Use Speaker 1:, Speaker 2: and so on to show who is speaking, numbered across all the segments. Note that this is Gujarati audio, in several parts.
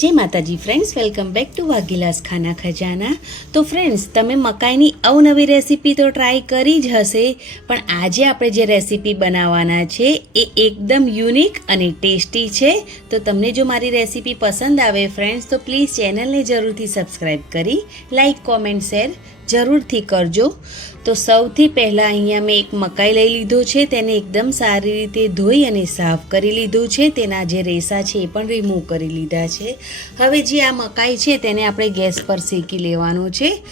Speaker 1: જય માતાજી friends welcome back to Vaghilas Khana Khazana. તો ફ્રેન્ડ્સ તમે મકાઈની અવનવી રેસીપી તો ટ્રાય કરી જ હશે, પણ આજે આપણે જે રેસીપી બનાવવાના છે, એ એકદમ યુનિક અને ટેસ્ટી છે. તો તમને જો મારી રેસીપી પસંદ આવે ફ્રેન્ડ્સ તો પ્લીઝ ચેનલને જરૂરથી સબસ્ક્રાઈબ કરી લાઇક કોમેન્ટ શેર જરૂરથી કરજો. તો સૌથી પહેલાં અહીંયા મેં એક મકાઈ લઈ લીધો છે, તેને એકદમ સારી રીતે ધોઈ અને સાફ કરી લીધું છે. તેના જે રેસા છે એ પણ રિમૂવ કરી લીધા છે. હવે જે આ મકાઈ છે તેને આપણે ગેસ પર શેકી લેવાનું છે.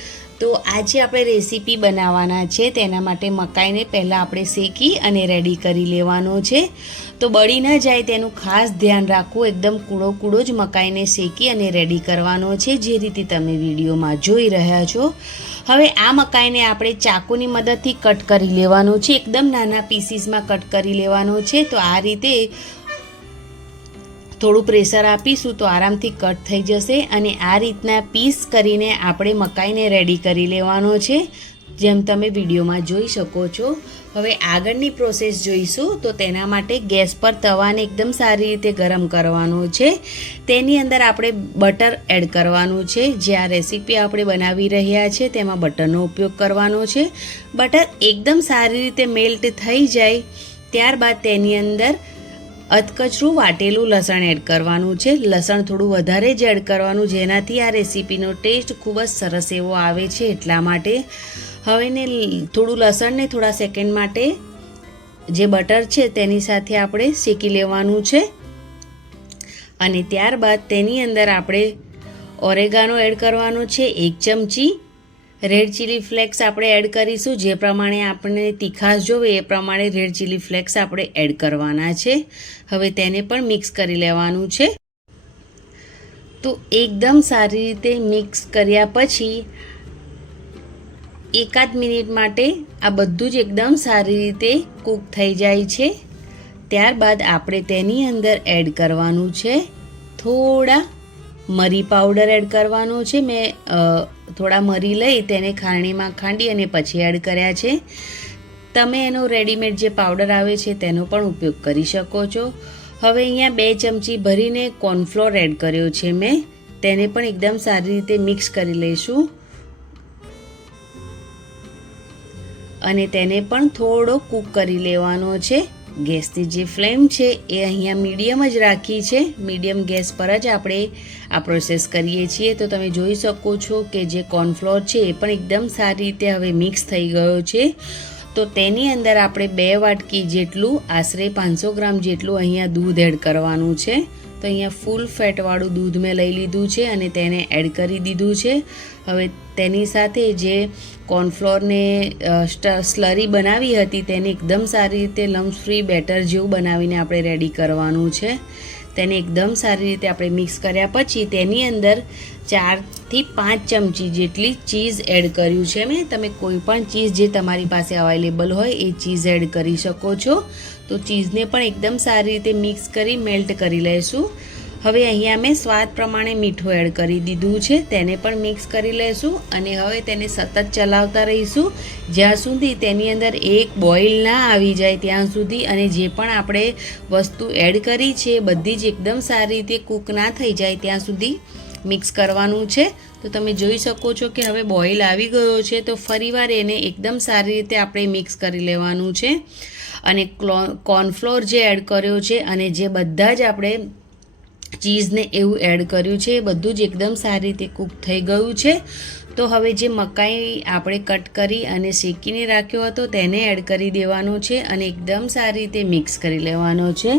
Speaker 1: તો આજે આપણે રેસીપી બનાવવાના છે. તેના માટે મકાઈને પહેલાં આપણે શેકી અને રેડી કરી લેવાનો છે. તો બળી ન જાય તેનું ખાસ ધ્યાન રાખવું. એકદમ કૂડો કૂડો જ મકાઈને શેકી અને રેડી કરવાનો છે, જે રીતે તમે વિડીયોમાં જોઈ રહ્યા છો. હવે આ મકાઈને આપણે ચાકુની મદદથી કટ કરી લેવાનો છે. એકદમ નાના પીસીસમાં કટ કરી લેવાનો છે. તો આ રીતે થોડું પ્રેશર આપીશું તો આરામથી કટ થઈ જશે અને આ રીતના પીસ કરીને આપણે મકાઈને રેડી કરી લેવાનો છે, જેમ તમે વિડીયોમાં જોઈ શકો છો. હવે આગળની પ્રોસેસ જોઈશું તો તેના માટે ગેસ પર તવાને એકદમ સારી રીતે ગરમ કરવાનો છે. તેની અંદર આપણે બટર એડ કરવાનું છે. જે આ રેસીપી આપણે બનાવી રહ્યા છે, તેમાં બટરનો ઉપયોગ કરવાનો છે. બટર એકદમ સારી રીતે મેલ્ટ થઈ જાય. ત્યારબાદ તેની અંદર અધકચરું વાટેલું લસણ એડ કરવાનું છે. લસણ થોડું વધારે જ એડ કરવાનું, જેનાથી આ રેસીપીનો ટેસ્ટ ખૂબ જ સરસ એવો આવે છે. એટલા માટે હવે ને થોડું લસણને થોડા સેકન્ડ માટે જે બટર છે તેની સાથે આપણે શેકી લેવાનું છે. અને ત્યારબાદ તેની અંદર આપણે ઓરેગાનો એડ કરવાનો છે, એક ચમચી રેડ ચીલી ફ્લેક્સ આપણે એડ કરીશું. જે પ્રમાણે આપણને તીખાશ જોવે એ પ્રમાણે રેડ ચીલી ફ્લેક્સ આપણે એડ કરવાના છે. હવે તેને પણ મિક્સ કરી લેવાનું છે. તો એકદમ સારી રીતે મિક્સ કર્યા પછી એકાદ મિનિટ માટે આ બધું જ એકદમ સારી રીતે કૂક થઈ જાય છે. ત્યારબાદ આપણે તેની અંદર એડ કરવાનું છે. થોડા મરી પાવડર એડ કરવાનો છે. મેં થોડા મરી લઈ, તેને ખાણીમાં ખાંડી અને પછી એડ કર્યા છે. તમે એનો રેડીમેડ જે પાવડર આવે છે, તેનો પણ ઉપયોગ કરી શકો છો. હવે અહીંયા બે ચમચી ભરીને કોર્નફ્લોર એડ કર્યો છે મેં. તેને પણ એકદમ સારી રીતે મિક્સ કરી લઈશું. અને તેને પણ થોડો કૂક કરી લેવાનો છે. ગેસની જે ફ્લેમ છે એ અહીંયા મીડિયમ જ રાખી છે. મીડિયમ ગેસ પર જ આપણે આ પ્રોસેસ કરીએ છીએ. તો તમે જોઈ શકો છો કે જે કોર્નફ્લોર છે એ પણ એકદમ સારી રીતે હવે મિક્સ થઈ ગયો છે. તો તેની અંદર આપણે બે વાટકી જેટલું આશરે પાંચસો ગ્રામ જેટલું અહીંયા દૂધ એડ કરવાનું છે. તો અહીંયા ફૂલ ફેટવાળું દૂધ મેં લઈ લીધું છે અને તેને એડ કરી દીધું છે. હવે તેની સાથે જે કોર્નફ્લોરને સ્લરી બનાવી હતી તેને એકદમ સારી રીતે લમ્સ ફ્રી બેટર જેવું બનાવીને આપણે રેડી કરવાનું છે. તેને એકદમ સારી રીતે આપણે મિક્સ કર્યા પછી તેની અંદર ચારથી પાંચ ચમચી જેટલી ચીઝ એડ કર્યું છે મેં. તમે કોઈ પણ ચીઝ જે તમારી પાસે અવેલેબલ હોય એ ચીઝ એડ કરી શકો છો. તો ચીઝને પણ એકદમ સારી રીતે મિક્સ કરી મેલ્ટ કરી લઈશું હવે અહીંયા મેં સ્વાદ પ્રમાણે મીઠું એડ કરી દીધું છે. તેને પણ મિક્સ કરી લઈશું અને હવે તેને સતત ચલાવતા રહીશું. જ્યાં સુધી તેની અંદર એક બોઇલ ના આવી જાય ત્યાં સુધી અને જે પણ આપણે વસ્તુ એડ કરી છે બધી જ એકદમ સારી રીતે કૂક ના થઈ જાય ત્યાં સુધી મિક્સ કરવાનું છે. તો તમે જોઈ શકો છો કે હવે બોઇલ આવી ગયો છે. તો ફરીવાર એને એકદમ સારી રીતે આપણે મિક્સ કરી લેવાનું છે. અને કોર્નફ્લોર જે એડ કર્યો છે અને જે બધા જ આપણે ચીઝને એવું એડ કર્યું છે એ બધું જ એકદમ સારી રીતે કૂક થઈ ગયું છે. તો હવે જે મકાઈ આપણે કટ કરી અને શેકીને રાખ્યો હતો તેને એડ કરી દેવાનો છે અને એકદમ સારી રીતે મિક્સ કરી લેવાનો છે.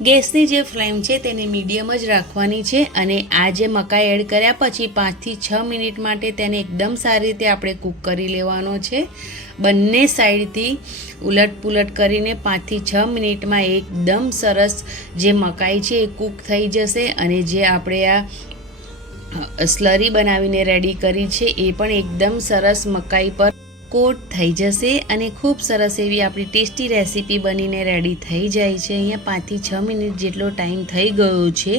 Speaker 1: ગેસની જે ફ્લેમ છે તેને મીડિયમ જ રાખવાની છે અને આ જે મકાઈ એડ કર્યા પછી પાંચથી છ મિનિટ માટે તેને એકદમ સારી રીતે આપણે કૂક કરી લેવાનો છે. બંને સાઈડથી ઉલટ પુલટ કરીને પાંચથી છ મિનિટમાં એકદમ સરસ જે મકાઈ છે એ કૂક થઈ જશે અને જે આપણે આ સ્લરી બનાવીને રેડી કરી છે, એ પણ એકદમ સરસ મકાઈ પર કોટ થઈ જશે અને ખૂબ સરસ એવી આપણી ટેસ્ટી રેસીપી બનીને રેડી થઈ જાય છે. અહીંયા પાંચથી છ મિનિટ જેટલો ટાઈમ થઈ ગયો છે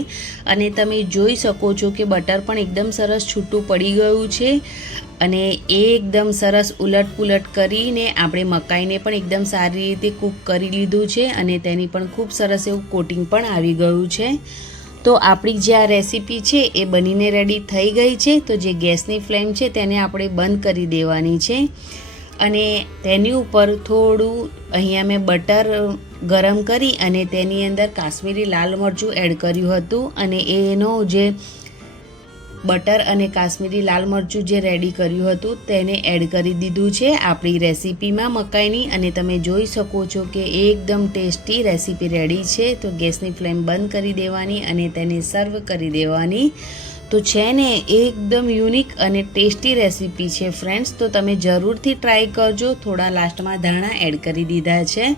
Speaker 1: અને તમે જોઈ શકો છો કે બટર પણ એકદમ સરસ છૂટું પડી ગયું છે અને એ એકદમ સરસ ઉલટ પુલટ કરીને આપણે મકાઈને પણ એકદમ સારી રીતે કૂક કરી લીધું છે અને તેની પણ ખૂબ સરસ એવું કોટિંગ પણ આવી ગયું છે. તો આપણી જે આ રેસીપી છે એ બનીને રેડી થઈ ગઈ છે. તો જે ગેસની ફ્લેમ છે તેને આપણે બંધ કરી દેવાની છે. અને તેની ઉપર થોડું અહીંયા મેં બટર ગરમ કરી અને તેની અંદર કાશ્મીરી લાલ મરચું એડ કર્યું હતું. અને એનો જે બટર અને કાશ્મીરી લાલ મરચું જે રેડી કર્યું હતું તેને એડ કરી દીધું છે. આપણી રેસીપીમાં મકાઈની અને તમે જોઈ શકો છો કે એકદમ ટેસ્ટી રેસીપી રેડી છે. તો ગેસની ફ્લેમ બંધ કરી દેવાની અને તેને સર્વ કરી દેવાની. તો છે ને, એકદમ યુનિક અને ટેસ્ટી રેસીપી છે ફ્રેન્ડ્સ તો તમે જરૂરથી ટ્રાય કરજો. થોડા લાસ્ટમાં ધાણા એડ કરી દીધા છે.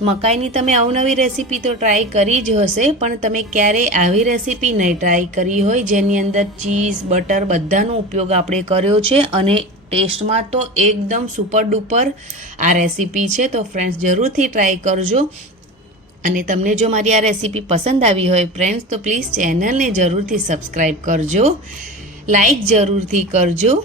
Speaker 1: મકાઈની તમે અવનવી રેસીપી તો ટ્રાય કરી જ હશે, પણ તમે ક્યારેય આવી રેસીપી નહીં ટ્રાય કરી હોય, જેની અંદર ચીઝ, બટર બધાનો ઉપયોગ આપણે કર્યો છે અને ટેસ્ટમાં તો એકદમ સુપર ડુપર આ રેસીપી છે, તો ફ્રેન્ડ્સ જરૂરથી ટ્રાય કરજો. અને તમને જો મારી આ રેસીપી પસંદ આવી હોય ફ્રેન્ડ્સ તો પ્લીઝ ચેનલને જરૂરથી સબસ્ક્રાઈબ કરજો. લાઈક જરૂરથી કરજો.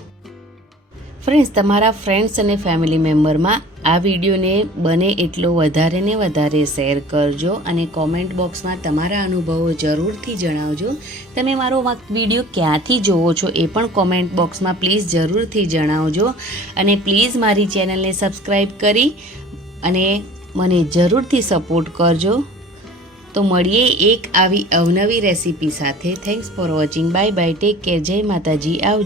Speaker 1: ફ્રેન્ડ્સ તમારા ફ્રેન્ડ્સ અને ફેમિલી મેમ્બરમાં આ વિડીયોને બને એટલો વધારે ને વધારે શેર કરજો અને કોમેન્ટ બોક્સમાં તમારા અનુભવો જરૂરથી જણાવજો. તમે મારો વીડિયો ક્યાંથી જોવો છો એ પણ કોમેન્ટ બોક્સમાં પ્લીઝ જરૂરથી જણાવજો. અને પ્લીઝ મારી ચેનલને સબસ્ક્રાઈબ કરી અને મને જરૂરથી સપોર્ટ કરજો. તો મળીએ એક આવી અવનવી રેસીપી સાથે. Thanks for watching bye bye take care જય માતાજી. આવજો.